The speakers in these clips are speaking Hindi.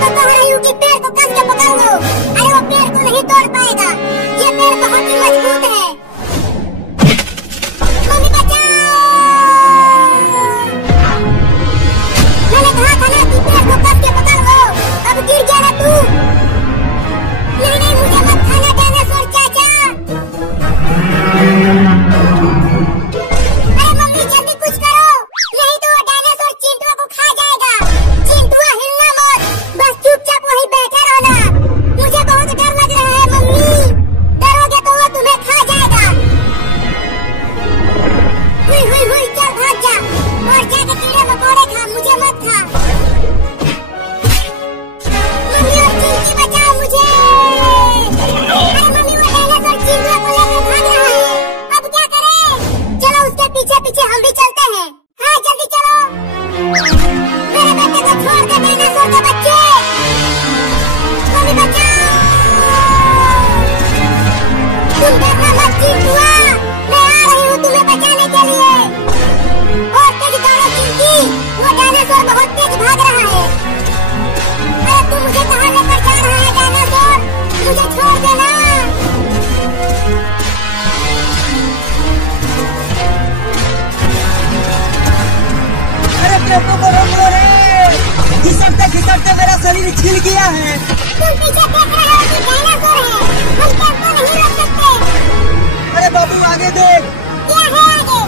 तो कह रही हूँ कि पेड़ को कस के पकड़ लो। अरे वो पेड़ को नहीं तोड़ पाएगा, ये पेड़ बहुत ही मजबूत है। मम्मी बचाओ, मैंने कहा था ना कि पेड़ को कस के पकड़ लो। अब गिर गया ना तू। नहीं नहीं, मुझे मत खाना डायनासोर चाचा। अरे मम्मी जल्दी कुछ करो, नहीं तो वो डायनासोर चिंटुआ को खा जाएगा। चिंटुआ हिलना मत, बस चुपचाप वहीं बैठे रहना। मुझे बहुत डर लग रहा है मम्मी, डरोगे तो वो तुम्हें खा जाएगा। हुई हुई हुई, चल भाग जा और जाके कीड़े मकोड़े खा, मुझे मत खा। मम्मी और चिंटी बचाओ मुझे। अरे मम्मी वो डायनासोर चिंटुआ को लेकर भाग रहा है, अब क्या करें? चलो उसके पीछे पीछे हम भी चलते हैं। हाँ जल्दी चलो, मेरे बेटे को छोड़ दे डायनासोर के बच्चे। मम्मी बचाओ, तुम डरना मत चिंटुआ, मैं आ रही हूँ तुम्हें बचाने के लिए। और तेज दौड़ो चिंटी, वो डायनासोर बहुत तेज भाग रहा है। अरे तू मुझे कहाँ लेकर जा रहा है डायनासोर, मुझे छोड़ देना। अरे टेम्पो को रोक लो रे, घिसटते मेरा शरीर छिल गया है। तुम पीछे देख रहे हो कि डायनासोर है, हम टेम्पो नहीं रोक सकते। अरे बाबू आगे देख। क्या है आगे?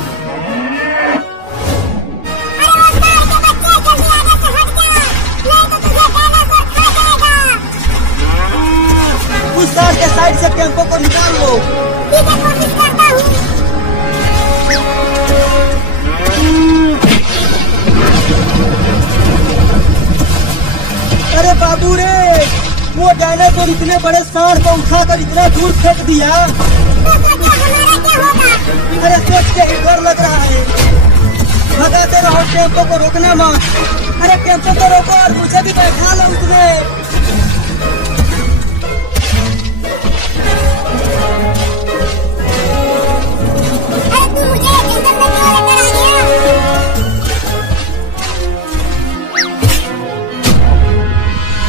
अरे वो तार के बच्चे, जल्दी आगे से हट जा, नहीं तो तुझे डायनासोर खा जाएगा। उस तार के साइड से टेम्पो को निकाल लो। ठीक है, कोशिश करता हूँ। अरे बाबू रे, वो डायनासोर इतने बड़े सांड को उठाकर इतना दूर फेंक दिया। तो सोचो हमारा क्या होगा? अरे सोच के ही डर लग रहा है। भगाते रहो, टेम्पो को रोकना मत। अरे टेम्पो को रोको और मुझे भी बैठा लो उसमें। अरे तू मुझे जंगल में क्यों लेकर आ गया?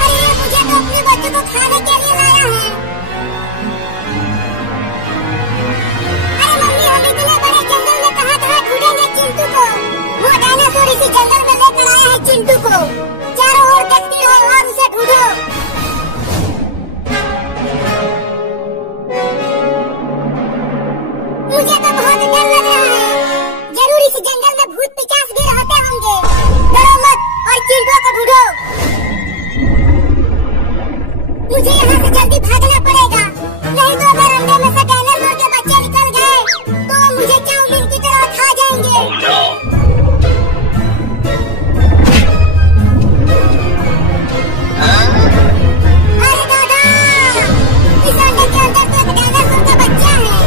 अरे मुझे तो अपने बच्चों को खाने के लिए लाया है। अरे मम्मी, हम इतने बड़े जंगल में कहाँ ढूंढेंगे चिंटू को? वो डायनासोर इसी जंगल में लेकर आया है चिंटू को। चारों ओर देखती रहो और उसे ढूंढो। मुझे तो बहुत डर लग रहा है, जरूर इस जंगल में भूत पिशाच भी रहते होंगे। डरो मत और चिंटू को ढूंढो। मुझे यहाँ से जल्दी भागना पड़ेगा, नहीं तो अगर अंडे में से डायनासोर के बच्चे निकल गए तो मुझे चाउमीन की तरह खा जाएंगे। अरे दादा, इस अंडे के अंदर तो एक डायनासोर का बच्चा है,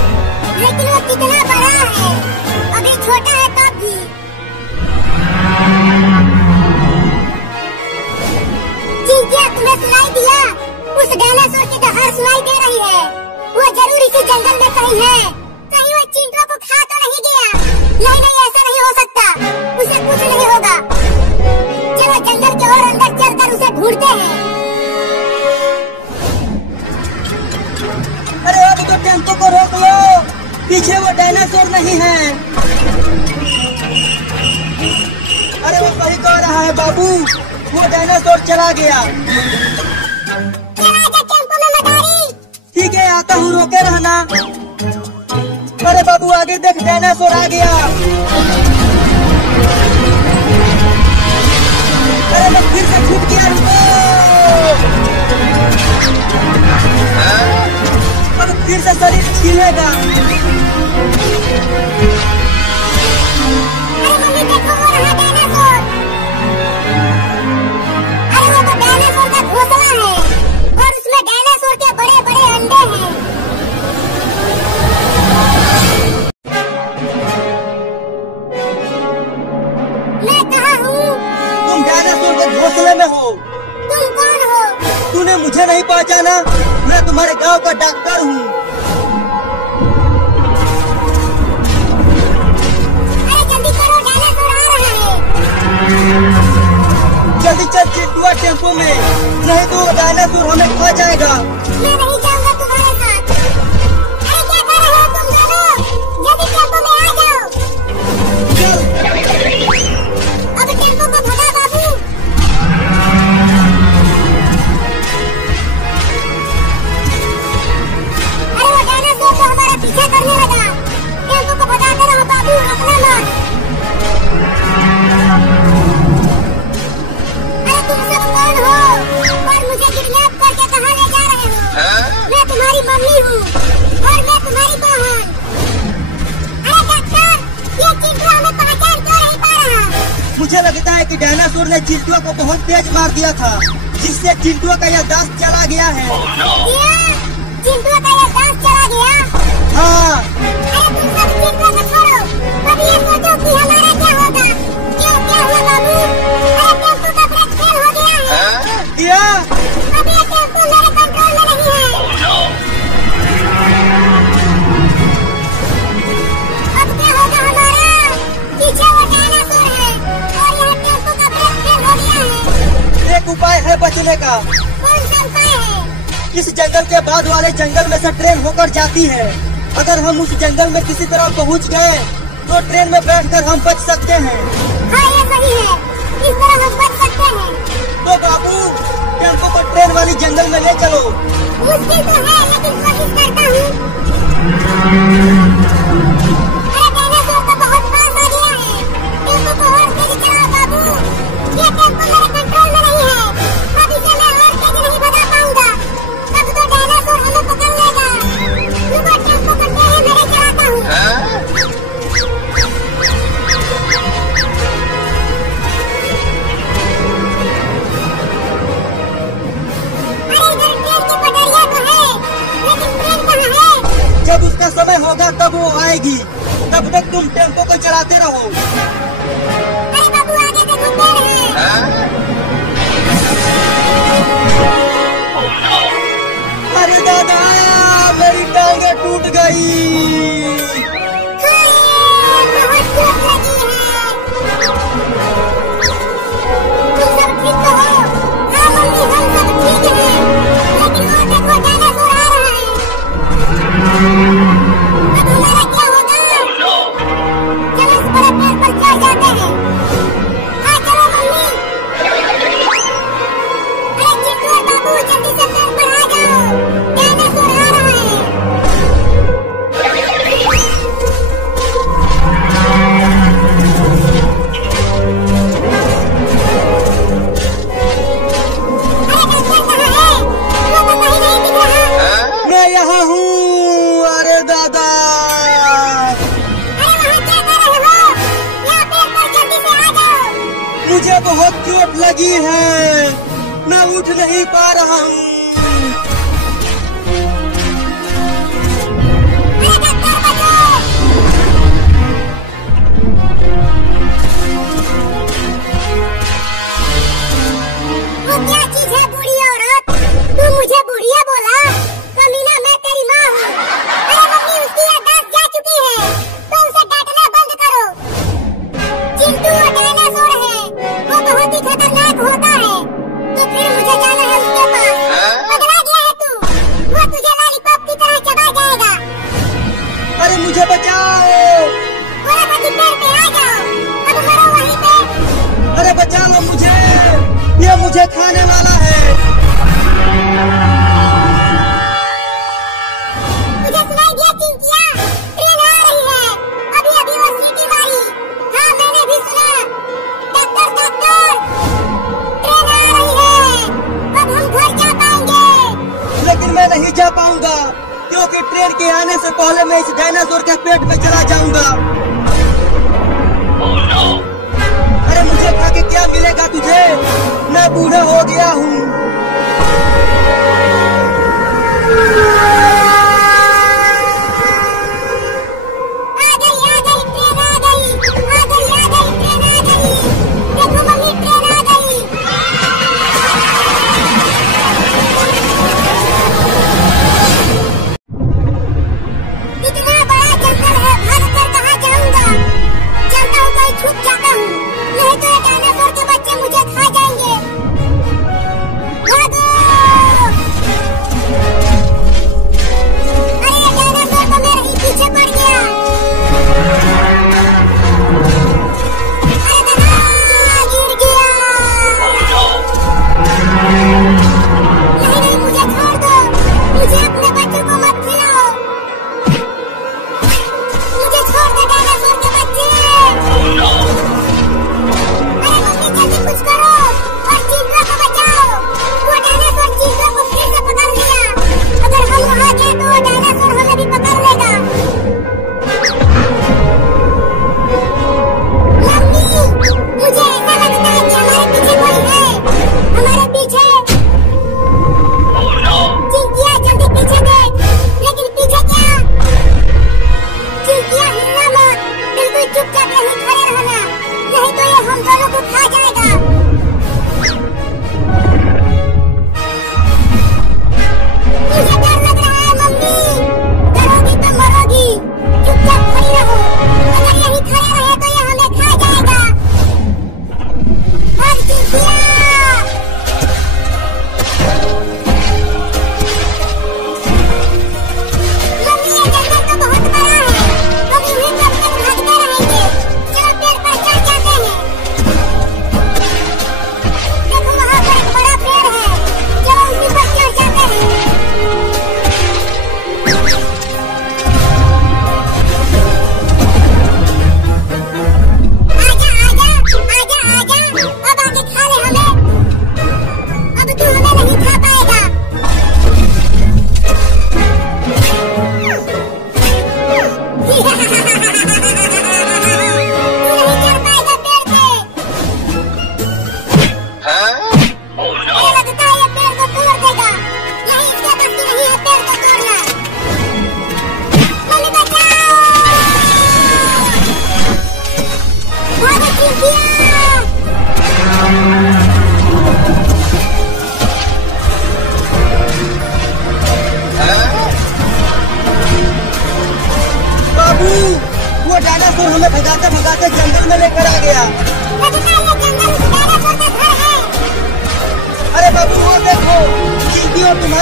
लेकिन वो कितना बड़ा है, अभी छोटा है तब भी। चिंटिया, तुम्हें सुनाई दिया? उस डायनासोर की दहाड़ सुनाई दे रही है। वो जरूर इसी जंगल में कहीं है। कहीं वो चिंटू को खा तो नहीं गया? नहीं नहीं, ऐसा नहीं हो सकता, उसे कुछ नहीं होगा। चलो जंगल के और अंदर चलकर उसे ढूंढते हैं। अरे अब तो टेम्पो को रोक लो, पीछे वो डायनासोर नहीं है। अरे वो सही कह रहा है बाबू, वो डायनासोर चला गया। चला जा टेम्पो में मदारी। ठीक है, आता हूँ, रोके रहना। अरे बाबू आगे देख, डायनासोर आ गया। अरे मैं फिर से छूट गया, रुको। अब फिर से शरीर छिलेगा। अरे मम्मी देखो, वो रहा डायनासोर। अरे वो तो डायनासोर का घोंसला है और उसमें डायनासोर के बड़े बड़े अंडे हैं। मैं कहाँ हूँ? तुम डायनासोर के घोंसले में हो। तुम कौन हो? तूने मुझे नहीं पहचाना? मैं तुम्हारे गांव का डॉक्टर हूँ। टेम्पो में, नहीं तो डायनासोर हमें खा जाएगा। मैं नहीं जाऊंगा तुम्हारे साथ। अरे क्या कर रहे हो तुम दोनों? जल्दी टेम्पो में आ जाओ। चल अब टेम्पो को भगा बाबू। अरे वो डायनासोर तो हमारा पीछा करने लगा। टेम्पो को भगाते रहो बाबू, रुकना मत। अरे तुम सब कौन हो और मुझे किडनैप करके कहाँ ले जा रहे हो? मैं तुम्हारी मम्मी हूँ और मैं तुम्हारी बहन। अरे डॉक्टर, ये चिंटू हमें पहचान क्यों नहीं पा रहा? मुझे लगता है कि डायनासोर ने चिंटुआ को बहुत तेज मार दिया था, जिससे चिंटुआ का याददाश्त चला गया है। चिंटू का याददाश्त चला गया? हाँ। अरे तुम सब चिंटू को छोड़ो, अब ये सोचो कि हमारा क्या होगा। क्या हुआ बाबू? अरे टेम्पो का ब्रेक फेल हो गया है। क्या? अब ये टेम्पो मेरे कंट्रोल में नहीं है। अब क्या होगा हमारा? पीछे वो डायनासोर है और यह टेम्पो का ब्रेक फेल हो गया है। एक उपाय है बचने का। कौन सा उपाय है? इस जंगल के बाद वाले जंगल में से ट्रेन होकर जाती है। अगर हम उस जंगल में किसी तरह पहुंच गए तो ट्रेन में बैठकर हम बच सकते हैं। हाँ ये सही है, इस तरह हम बच सकते हैं। तो बाबू, टेम्पो को ट्रेन वाली जंगल में ले चलो। मुश्किल तो है लेकिन कोशिश करता हूँ। अरे डायनासोर तो बहुत पास आ गया है। टेम्पो को और तेज चलाओ बाबू। ये टेम्पो मेरे कंट्रोल में नहीं है। अब इसे मैं और तेज नहीं भगा पाऊंगा। तब तो डायनासोर हमें पकड़ लेगा। रुको, टेम्पो को टेढ़े मेढ़े चलाता हूँ। जब उसका समय होगा तब वो आएगी, तब तक तुम टेम्पो को चलाते रहो। अरे बाबू आगे देखो, पेड़ है। अरे दादा, मेरी टांगें टूट गई। बहुत चोट लगी है। तुम सब ठीक तो हो? हाँ मम्मी, हम सब ठीक हैं। लेकिन वो देखो डायनासोर आ रहा है। अब हमारा क्या होगा? चलो इस बड़े पेड़ पर चढ़ जाते हैं। हाँ चलो मम्मी। अरे चिंटू और बाबू, जल्दी से पेड़ पर आ जाओ। डायनासोर आ रहा है। मैं यहाँ हूँ। अरे दादा, अरे वहाँ क्या कर रहे हो? यहाँ पेड़ पर जल्दी से आ जाओ। मुझे बहुत चोट लगी है, मैं उठ नहीं पा रहा हूँ। अरे डॉक्टर बचाओ। वो क्या चीज है बूढ़ी औरत? तू मुझे बुढ़िया बोला? कमीना, मैं तेरी माँ हूँ। अरे मम्मी, उसकी याददाश्त जा चुकी है, तो उसे डांटना बंद करो। चिंटू और डायनासोर है, वो बहुत ही खतरनाक होता है। तो फिर मुझे जाना है उसके पास। पगला गया है तू? वो तुझे लॉलीपॉप की तरह चबा जाएगा। अरे मुझे बचाओ। बोला था कि पेड़ पे आ जाओ, अब मरो वहीं पे। अरे बचा लो मुझे, ये मुझे खाने वाला है। मुझे सुनाई दिया चिंटिया, ट्रेन आ रही है। अभी अभी वो सीटी मारी। हाँ मैंने भी सुना। डॉक्टर डॉक्टर, ट्रेन आ रही है। अब हम घर जा पाएंगे। लेकिन मैं नहीं जा पाऊंगा, क्योंकि ट्रेन के आने से पहले मैं इस डायनासोर के पेट में चला जाऊंगा। अरे मुझे खा के क्या मिलेगा तुझे? मैं बूढ़ा हो गया हूँ। छुप जाता हूँ, नहीं तो ये डायनासोर के बच्चे मुझे खा जाएंगे।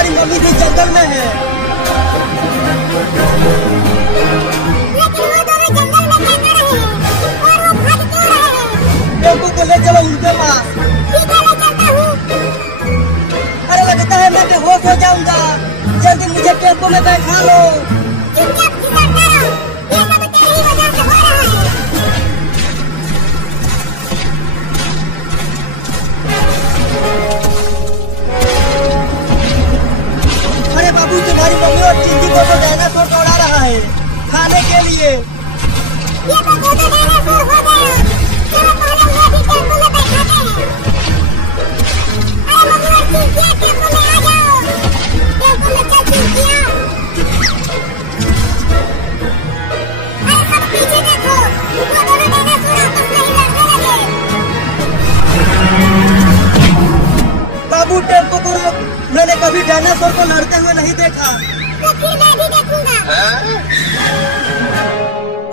तुम्हारी मम्मी भी जंगल में है। लेकिन वो दोनों जंगल में क्या कर रहे हैं और वो भाग क्यों रहे हैं? टेम्पो को ले चलो उनके पास। ठीक है, मैं चलता हूँ। अरे लगता है मैं बेहोश हो जाऊंगा। जल्दी मुझे टेम्पो में बैठा लो। चुपचाप खिसकता रहो, ये सब तेरी वजह से हो रहा है। अरे बाबू, तुम्हारी मम्मी और चिंटी को तो डायनासोर दौड़ा रहा है खाने के लिए। ये तो दो डायनासोर हो गया। चलो पहले उन्हें भी टेम्पो में बैठाते हैं। अरे मम्मी और चिंटिया, टेम्पो में आ जाओ। टेम्पो में चल चिंटिया। अरे सब पीछे देखो, वो दोनों डायनासोर आपस में ही लड़ने लगे। बाबू टेम्पो को रोक। मैंने कभी डायनासोर को लड़ते हुए नहीं देखा। तो फिर मैं भी देखूंगा।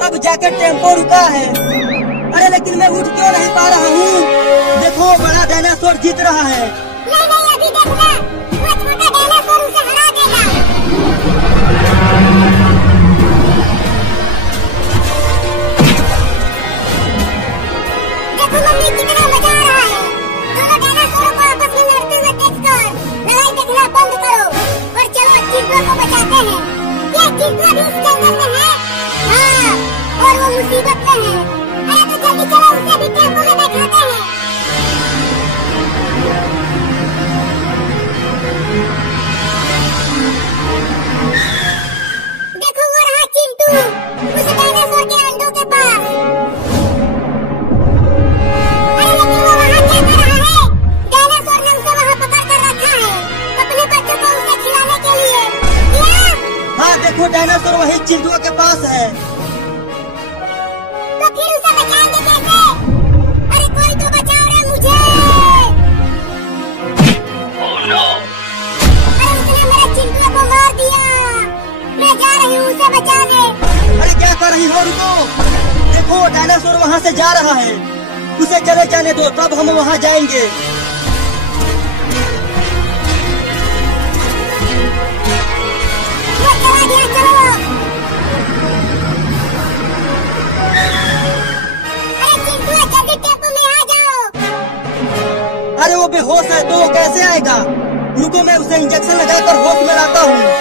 अब जाकर टेम्पो रुका है। अरे लेकिन मैं उठ क्यों नहीं पा रहा हूँ? देखो बड़ा डायनासोर जीत रहा है। नहीं नहीं, अभी देखना, वो छोटा डायनासोर उसे हरा देगा। देखो मम्मी, कितना मजा आ रहा है। दोनों डायनासोरों को आपस में लड़ते हुए देखकर लड़ाई देखना बंद करो और चलो चिंटू को बचाते हैं। ये चिंटू भी इस जंगल में है। हाँ, और वो मुसीबत में है। अरे तो जल्दी चलो, उसे भी टेम्पो में बैठाते हैं। देखो वो रहा चिंटू, उस डायनासोर के अंडों के पास। अरे लेकिन वो वहाँ क्या कर रहा है? डायनासोर ने उसे वहाँ पकड़ कर रखा है, अपने बच्चों को उसे खिलाने के लिए। क्या? हाँ देखो, डायनासोर वही चिंटू के पास है। तो फिर उसे बचाएंगे कैसे? अरे कोई तो बचाओ रे मुझे। अरे उसने मेरे चिंटू को मार दिया। मैं जा रही हूँ उसे बचाने। अरे क्या कर रही हो? रुको, देखो डायनासोर वहाँ से जा रहा है। उसे चले जाने दो, तब हम वहाँ जाएंगे। वो चला गया, चलो। अरे चिंटू, जल्दी टेम्पो में आ जाओ। अरे वो बेहोश है तो वो कैसे आएगा? रुको, मैं उसे इंजेक्शन लगाकर होश में लाता हूँ।